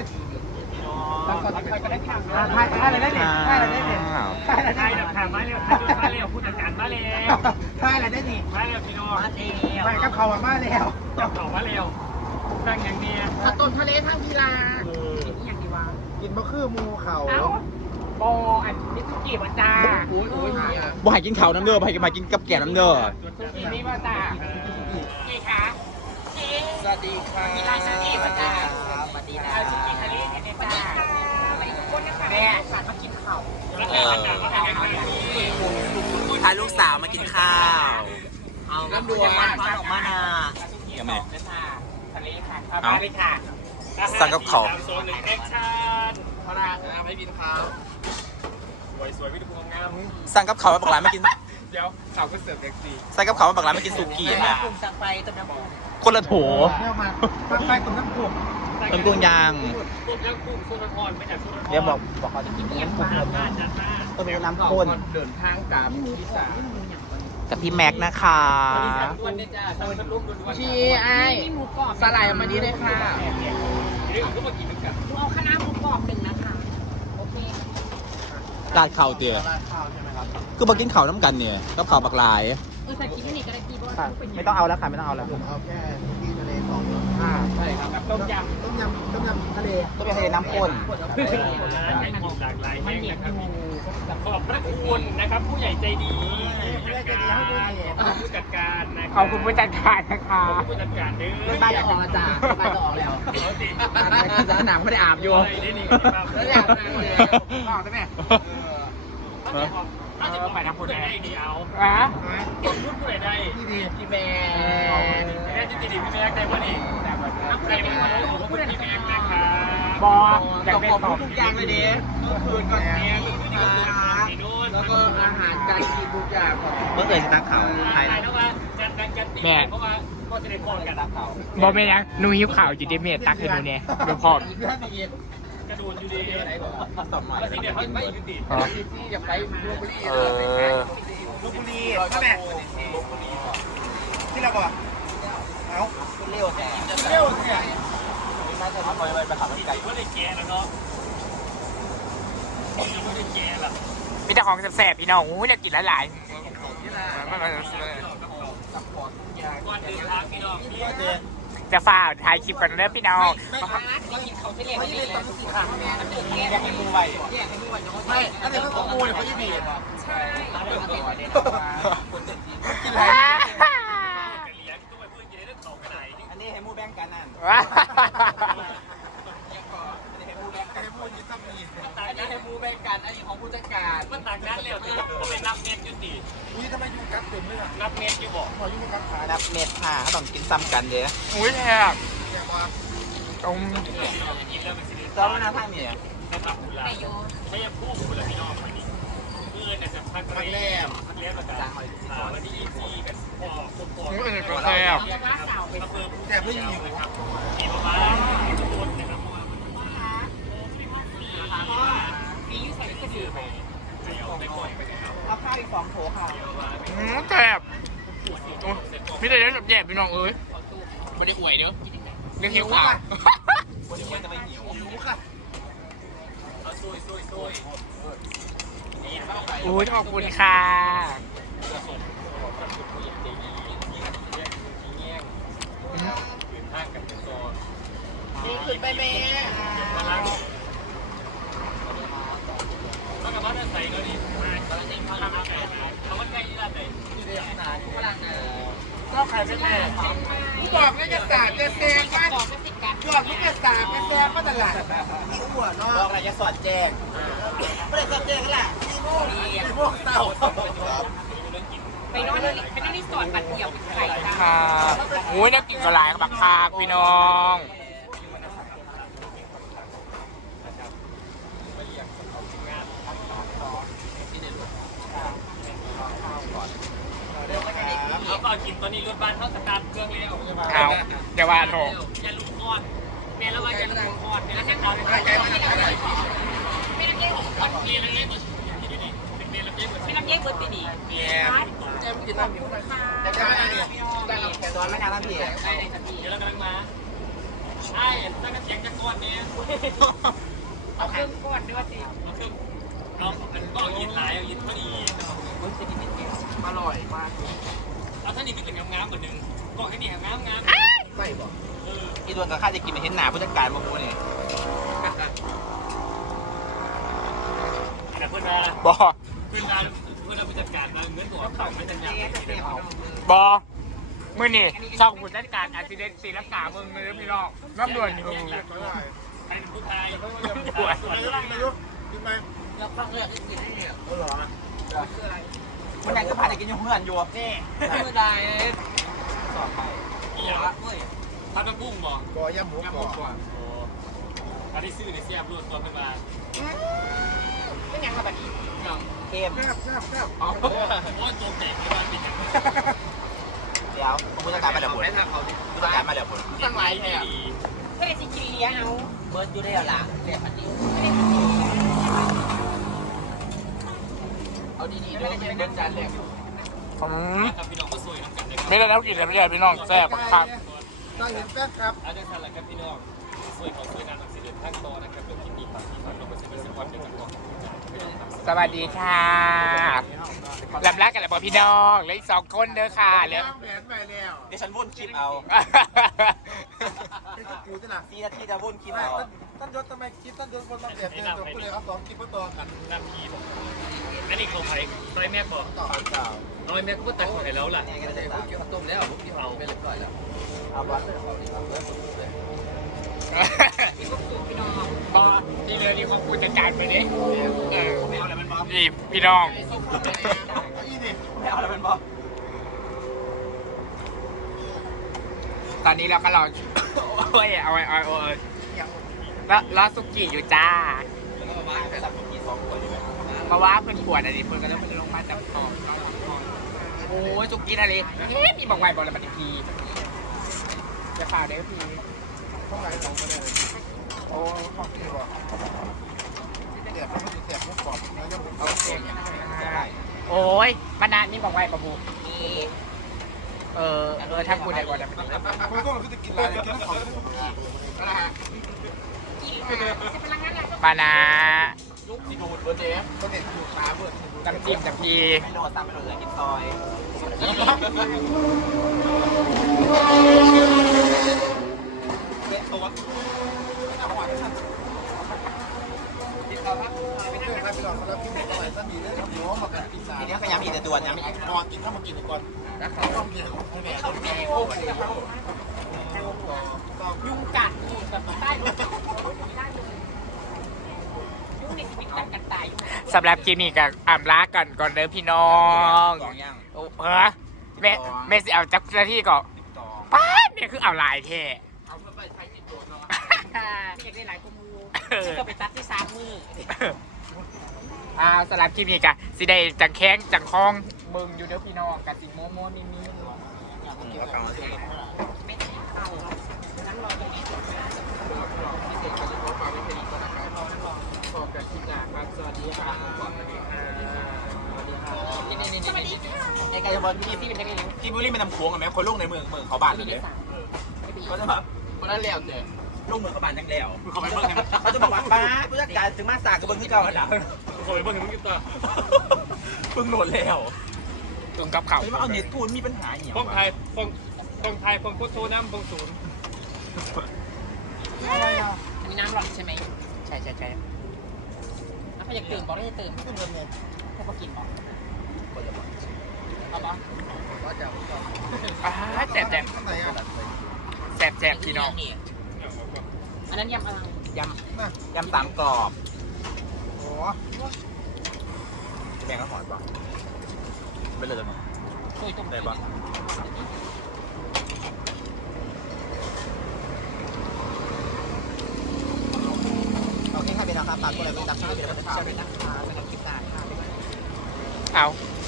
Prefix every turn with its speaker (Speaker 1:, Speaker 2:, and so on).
Speaker 1: ก็ได้ข่าวถ่ายอะไรได้เนี่ยถ่ายอะไรได้เนี่ยถ่ายอะไรได้เนี่ย
Speaker 2: มาเร็วมาเร็วผู้จัดการมาเร็ว
Speaker 1: ถ่ายอะไรได้เนี่ย
Speaker 2: มาเร็วพี่น้องมาเร็ว
Speaker 1: ไปกับเขามาแล้ว
Speaker 2: จับเขามาเร็วตั้งอย่างนี้
Speaker 3: ต้นทะเลทางกีฬาอย่างดีวะ
Speaker 1: กินบะคือมูเขา
Speaker 3: บออันมิสุกิวะจ้า
Speaker 4: บ่ให้กินข้าวน้ำเด้อบ่ให้มากินกับแกงน้ำเด้อ
Speaker 3: สุกินี่วะจ้ากี่คะสวัสดีค่ะมีร้านสุกิวะจ้าสวัสดีนะสุกิทะเลเนี่ยจ้าแม่สั่งมากินข้าว
Speaker 4: พาลูกสาวมากินข้าว
Speaker 3: เอาน้ำดวงมาออกมานา
Speaker 4: ยังไง
Speaker 3: ทะเลค่ะเอาไปค่ะ
Speaker 4: สั่งกับเขา
Speaker 2: โซนหนึ่งแอคชั่น
Speaker 3: พระไม่บินข้าว
Speaker 2: สวยวิดีโองาม
Speaker 4: สั่งกับเขาวมาบักหลานมากิน
Speaker 2: เดี๋ยวเขาก็เสิร์ฟเด็กซี
Speaker 4: สั่งกับเขาวมาบักหลานมากินสุกี้นะ
Speaker 3: กลุ่มสั่งไปต้มน้ำปู
Speaker 4: คนละโถ
Speaker 1: เที่ยวมาตั้งไฟตรงน้ำพุก
Speaker 4: ต้นกุ้งยาง
Speaker 2: ปุ๊บแล้วกุ้งสุนทรไม่จากสุนทร
Speaker 4: เดี๋ยวบอกเขาจะกินน้ำกุ้ง
Speaker 2: จัดมา
Speaker 4: ต้มเป็นน้ำข้น
Speaker 3: เดินทางกับพี่สาว
Speaker 4: กับพี่แม็กนะคะ
Speaker 2: วันนี้จ้าทำเป็นรูปด่วน
Speaker 3: ชีไอสลายมาดีเลยค่ะ
Speaker 2: เรื่องก็มากินกัน
Speaker 3: เอาคณะหมูกรอบหนึ่งนะคะโอเค
Speaker 4: ราดข้าวเตี๋ยคือมากินข้าวน้ำกันเนี่ยกับข้าวบักหลาย
Speaker 3: ใส่กินนี่ก็ได้ดีบ่
Speaker 4: ไม่ต้องเอาแล้วค่ะไม่ต้องเอาแล้ว
Speaker 1: ผมเอาแค่ที่ทะเล2
Speaker 2: ใช่ครับกับต้มยำ
Speaker 1: ต้มยำทะเล
Speaker 4: ต้มยำทะเลน้ำข้น
Speaker 2: ให้ของหลากหลายแห่งนะครับขอบพระคุณนะครับผู้ใหญ่ใจดีผู้จัดการนะ
Speaker 3: ขอบคุณผู้จัดการนะคะ
Speaker 2: ผู้จัดการเด้อ
Speaker 3: บ้านจะออกแล้วจ้าบ้านจะออกแล้ว
Speaker 2: เอาสิ
Speaker 3: สนามไม่ได้อาบอยู่
Speaker 2: ได้นี่
Speaker 3: แล้วอยากนั่งเลยออกได้ไหม
Speaker 2: ถ้าจะไปทำผู้ใดได้ดีเอา
Speaker 3: อ่ะ
Speaker 2: พูดผู้ใดได้
Speaker 1: ที่ดี
Speaker 3: พี่แม่
Speaker 2: ได้ที่ดีพี่แม็กได้ป่ะนี่ใครเป็นคนรู้ว่าพี่แม็กนะครับ
Speaker 3: บออยากเป็นตอบ
Speaker 1: ทุกอย่างเลยดิเมื่อคืนก่อนเนี้ย
Speaker 2: แล้วก็
Speaker 3: อาหารการกินทุกอย่าง
Speaker 4: เมื่อเคยตั้งข่าวไทย
Speaker 2: แล้วว่าจัดดังกันตีเพราะว่าก็จะได้พอกันตักเขา
Speaker 3: บอไม่ยังนูหิวข่าวอยู่ที่เมตตักให้ดูเนี่ยดูพร้อม
Speaker 2: กระดูนอยู่ดีแล้วที่เนี่ยเขาไม่ยุติ
Speaker 3: ที่อยากไปลพบุรี
Speaker 1: ลูกบุรีนั่นแหละที่เราบอกเอา
Speaker 4: เร็วแต่
Speaker 1: เร็วเนี่ย
Speaker 4: น่าจะมาไปขับรถไก่
Speaker 2: ก็ได้แก่แล้วเนาะก็ได้แก่ละ
Speaker 3: มีแต่ของแสบๆพี่น้องอยากกินหลาย
Speaker 2: ก่อนเดินทางพี่น้อง
Speaker 3: จะฝ่าถ่ายคลิปกันเด้อพี่น้อง
Speaker 1: เขาจะเล่นตอนสีขาวแยกให้มือไวไม่อันนี้เขางูเนี่ยเขาจะบีบกินอะไร
Speaker 2: เลี้ยงตัวเพื่อนจะได้เลิกเขากันไหน
Speaker 4: อันนี้ให้มูแบ่งกันนั่น
Speaker 1: ให้พูดยิ่งซ้ำนี่
Speaker 3: อันนี้ให้มูแบ่งกันอันนี้ของผู้จัดการ
Speaker 2: มันต่างกันแล้วที่เขาเป็นนับเน็ตยุติ
Speaker 1: อุ้ยทำไมยูกัดเต็มเลยล่ะ
Speaker 2: นับเน็ตอยู่บอก
Speaker 1: พอยูกัดขา
Speaker 4: นับเม็ดค่ะเขาต้องกินซ้ำกันเด้อ
Speaker 3: อุ้ยแทบ
Speaker 1: แกว่า
Speaker 3: ตรง
Speaker 2: กินแล้วเป็นสิริ
Speaker 4: เจ้าหน้าทางเนี่ย
Speaker 2: นะครับคุณล่ะไม่ยังพูดคุณล่ะพี่น้องวันนี้เมื่อเนี่ยจะพักแรกประกาศวันที่24กันพอคนพอ
Speaker 3: อุ้ยก็แทบ
Speaker 1: แต่เพื่อยิง
Speaker 2: มีประมาณคนนะครับมีใส่ก็ถือไปไปปล่อยไปแล้ว
Speaker 4: เอาข้าวอีก2โถค่ะ
Speaker 3: แทบมีแต่เรื่องแบบแย่พี่น้องเอ้ยไม่ได้อวยเด้อเรื่องหิวข่าว
Speaker 4: วันนี้จะไม่หิว
Speaker 1: หิวค่ะ
Speaker 3: อุ้ยขอบคุณค่ะ
Speaker 1: นี่ขึ้นไปเมย์
Speaker 2: ก็กับว่าใส่ก็ดีมาตอนนี้เขาทำอะไรเขาว่าใกล้ยี่ห้อไหน
Speaker 1: ก็ขายเป็นแม่กูบอกไม่จะสาดจะแซงมันบอกไม่จะสาดจะแซงมันตลาดที่อ้วนเนาะ
Speaker 4: บอกอะไรจะสอดแจ้ง
Speaker 1: ไม่ได้สาดแซงกันแหละที่โม่เต่า
Speaker 3: ไปนอนรีสอร์ทบัตรเดียวไข่ค่ะอุ้ยน่ากินกระไรบักคาพี่น้อง
Speaker 2: เอาต่อกินตอนนี้รถบ้านเข้าสตาร์ทเครื่องเร็ว
Speaker 3: เอาเดี๋ยวว่าโถ
Speaker 2: อย่าลุกคอดแม่แล้วว่าอย่าลุกคอดแม่แล้วจะเอาไปใจมันอะไรไม่น้ำเย้หกคนเรียนเล่นๆเรียนน้ำเย้เบิร์ดตีดีเรียน
Speaker 1: เจ็บกินน้ำหิวแต่จะไม่ได้เนี่ย
Speaker 4: แต่ตอนไม่นานแล้วพี่
Speaker 2: เดี๋ยวเรากำลังมาใช่ตั้งแต่เสียงจะก้อนนี้
Speaker 3: เอาเครื่องก้อนด้วยสิ
Speaker 2: เอาเครื่องเอามันก็ยินหลายเอายินพอดี
Speaker 1: อร่อยมาก
Speaker 2: เอาท่านี้ก็เป็นงามๆกว่านึงก็แค่นี้งาม
Speaker 1: ใส่บ่
Speaker 4: อีตัวกับข้าจะกินเห็นหนาผู้จัดการมาพูดนี่
Speaker 2: แต่เพื่อนเรา
Speaker 4: บอ
Speaker 2: เพื่อนเราไปจัดการมาเหมือนตัวเขาไม่จัดการ
Speaker 3: บอมือนี่ช่องผู้จัดการอาซิเดนซีรักษามึงมือพี่น้องน้ำด่วนอยู่
Speaker 2: ใครเป็นผู้ชาย
Speaker 1: ปวดไม่รู้กินไหม
Speaker 3: แล้วก็เลือกกินให้เนี่ย
Speaker 1: หรอ
Speaker 4: มันยังก็พาจะกินอยู่เพื่อนอยู่
Speaker 3: นี่มือใด
Speaker 4: สอบไป
Speaker 2: อีหยังพัดน้ำบุ้งบอก
Speaker 1: กอย่ำหมูกรอบ
Speaker 2: อันที่ซื้อในเสียบรวดตัวเป็นมา
Speaker 3: เป็นยังไงแบบนี้
Speaker 4: เกม
Speaker 1: แซ่บแซ่บแซ่บ
Speaker 2: โอ้ยโจมเด็กไม่มาปิดอย่างนี้
Speaker 4: เดี๋ยวผู้จัดการมาเดี๋ยวผลผู้จัดการมาเดี๋ยวผล
Speaker 2: ตั้งหลายดี
Speaker 3: ไม่ได้สิกินเลี้ยงเอาเบิร์ดอยู่ได้หรอเดี๋ยวมันนี้เอาดีๆด้วยจะเป็นจานแรก
Speaker 2: กับพี่น้องก็สวยน้ำกันเลย
Speaker 3: ไม่ได้แล้วกินเลยไม่ได้พี่น้องแซ่บครับ
Speaker 1: ได้เห็นแซ่บครับ
Speaker 2: อาจารย์สันหลักครับพี่น้องสวยของสวยงานหลักสิเดือนทั้งโตนะครับเป็นที่มีความที่ความลงมาเซ็นเป็นความเป็นกันก่อน
Speaker 3: สวัสดีค่ะลำลักกันแล้วบอกพี่น้องเหลืออีก2 คนเด้อค่ะเหลือ
Speaker 1: แหวนไปแล้ว
Speaker 4: เดี๋ยวฉันวุ่นคลิปเอา
Speaker 1: เป็นกูจะหนัก
Speaker 4: 4 นาทีจะวุ่นคลิปเอา
Speaker 1: ต้นยศทำไมคิดต้นยศคนมาเปรียบเทียบกับกูเลยเอา2คลิปมาต่อกัน
Speaker 2: น้ำพีบอกอันนี้ของใครใครแม่บอก
Speaker 1: ต่อเก่า
Speaker 2: เอาไอ้แม่ก็ตัดของไหนแล้วล่ะ
Speaker 4: เนี่ยก็จะตาม
Speaker 1: ต้มแล้วผมกินเอาไปเรียบร้อยแล้ว
Speaker 4: เอาบอล
Speaker 3: บอที่เหลือนี่ของกูจะจ่ายไปดิ
Speaker 4: ไม่เอาอะไรเป็นบอล
Speaker 3: นี่พี่น้อง
Speaker 1: อีนี่
Speaker 4: ไม่เอาอะไรเป็นบอล
Speaker 3: ตอนนี้เราก็รอโอ้ยเอารอสุกี้อยู่จ้า
Speaker 4: แล้วก็มาไปรับกิน2 คนดีไหม
Speaker 3: เพราะว่าเพื่อนปวดอะไรเพื่อนก็เริ่มลงมาจับคอโอ้ยสุกี้อะไรมีบอกไว้บอกอะไรบัตรพีจะข่าวได้พี
Speaker 1: ข้างในสองคนเลยโอ้ขอบคุณบอกเดี๋ยวมันจะแสบมุกกรอบแล้วยังเอาเองได้
Speaker 3: โอ้ยบรรณานี่บอกไว้ประบุถ้าคุณได้ก่อนจะเป็น
Speaker 1: คุณต้องคือจะกินอะไรกินของ
Speaker 3: บรรณา
Speaker 4: ที่ดูดเบอร์เจ๊
Speaker 1: คนเด็กอยู่ขาเบิด
Speaker 3: น้ำจิ้มน้ำพี
Speaker 4: ไม่โดนตามไม่โดนเลยกินซอยเละตัว
Speaker 1: ครับพี่น้องครับพี่น้องอะไรสักทีได้ครับน้องมากันพิซซ่า
Speaker 4: ทีนี้ก็ย้ำอีกแต่ด่วนย้ำอีก
Speaker 1: ก่อนกินข้าวมากินก่อนนะข้าวเดียวให้แม่ข้าวแม่โอ้ย
Speaker 3: ยุงกัดอยู่กับใต้รถยุงในชีวิตกัดกันตายสำหรับคลิปนี้กับอ่ำลากันก่อนเด้อพี่น้อง
Speaker 4: 2 ย่าง
Speaker 3: โอ้แม่สิเอาจักรหน้าที่ก่อนป้าเนี่ยคือเอาลายเท่
Speaker 1: เอาไปใช้ติดตัวเนาะ
Speaker 3: อยากได้หลายกมูก็ไปตัดที่3 มือสำหรับคลิปนี้กะสิได้จังแข้งจังคล้องมึงอยู่เด้อพี่น้องกับสิโมโมนี่มีไม่ได้เอางั้นรอตรงนี้
Speaker 1: ขอบคุณที่หนาครับสวัสดีครับสวัสดีครับ
Speaker 3: สวัสดีค่ะ
Speaker 4: ไอ้ไก่บอลที่
Speaker 3: ที่เป็นยังไง
Speaker 4: ที่บุรีมันทำโค้งกันไหมคนลูกในเมืองเขาบ้านเลยเขาจะแบบ
Speaker 1: คนนั้นแล้วเนี่ย
Speaker 4: ลูกเมืองเขาบ้านจังแล้วเขาจะบอกว่าป้าผู้จัดการถึงมาสากกับเบิ้งที่เก่าแล้ว
Speaker 2: โอ้ยเพิ่งมึงกินต่อ
Speaker 4: เพิ่งโหลดแล้ว
Speaker 3: ตรงกับเขา
Speaker 4: ไม่ว่าเอาเน็ตกูมีปัญหาอย่าง
Speaker 2: ป้องไทยป้องไทยป้องพุทโธน้ำป้องศูนย์
Speaker 3: อันนี้น้ำหลอดใช่ไหมใช่แล้วเขาอยากตื่นบอกได้จะตื่นไม่ตื่นเลยเขาก็กินบอกเอาปะแซ่บ
Speaker 1: ข้างไหนอ่ะ
Speaker 3: แซ่บพี่น้องอันนั้นยำอะไรย
Speaker 4: ยำ3 กรอบ
Speaker 1: โอ้
Speaker 4: แกงก็หอยป่ะไม่เลยจัง
Speaker 3: ำตุยตุ่ม
Speaker 4: ได้ป่ะโอเคค่ะพี่น้องครับตามตัวอะไรเป็นตามช่องที่เป็นตามช่องเป็นนะคะสำหรับคลิปหน้าค่ะ
Speaker 3: เอา